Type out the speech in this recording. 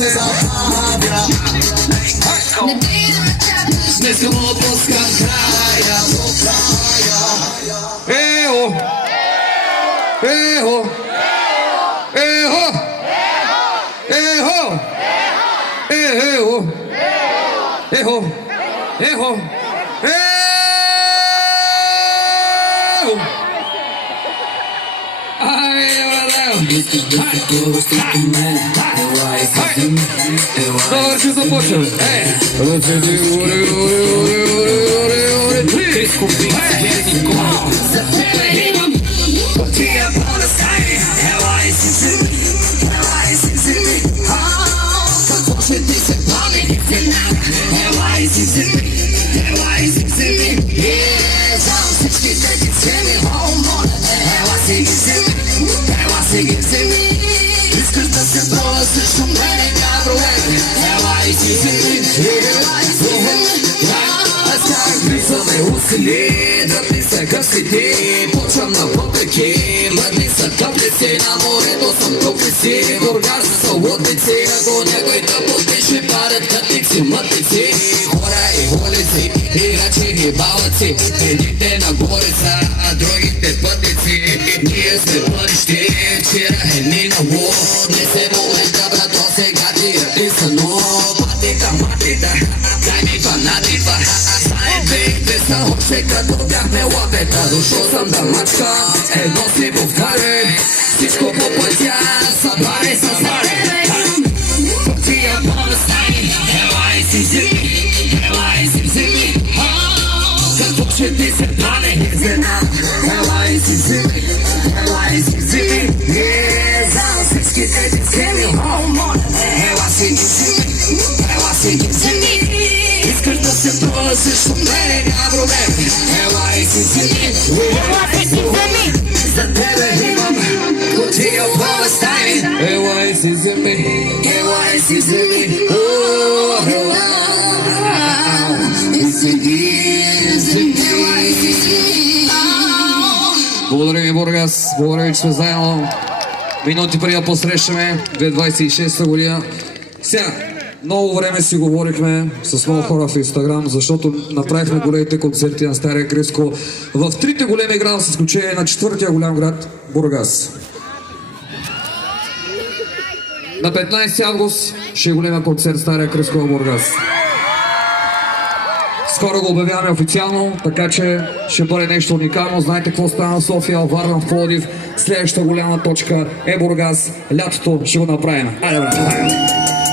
се забавя. Не се му отпускам края до края. Ехо! Ехо! Ехо! Ехо! Ехо! Ехо! Ехо! Ехо! Добре, ще започваме. Искаш да се троя срещу мене, няма проблем. Ела и си вземи, ела и си вземи. Аз как влизаме усили, да ти са гъвките. Почвам на въпреки, мъдни са тъплици. На морето съм топлици, Бургас са лудници. Ако някой да подпише, парят катици, мътници. Хора и улици, играчи и балъци. Едните нагоре са, а другите пътници. Ние сме бъдещи, вчера е минало. Не се момента, брато, сега ти е писано. Матита, дай ми фанатита. Заебихте са още като бяхме лапета. Дошъл съм да мачкам, едно си повтаряй. Всичко по пътя, събари с варе. Пътия по-настани, ела и си вземи, ела и си вземи. Като че ти се плане, не знам. Ела и си вземи, ела и си вземи. За всичките ти схеми, ела си ги вземи, ела си ги вземи. Искаш да се троя срещу мене, няма проблем. Ела и си вземи, ела и си вземи. За тебе имам кутия по-настани. Ела и си вземи, ела и си вземи. Ела и си ги вземи. Благодаря ви, Бургас. Благодаря ви, че сме заедно. Минути преди да посрещаме 2026 година. Сега, много време си говорихме с много хора в Инстаграм, защото направихме големите концерти на Стария Креско в трите големи града, с изключение на четвъртия голям град Бургас. На 15 август ще е големия концерт Стария Креско в Бургас. Скоро го обявяваме официално, така че ще бъде нещо уникално. Знаете какво стана в София, Варна, в Пловдив. Следващата голяма точка е Бургас. Лятото ще го направим. Айде, брат!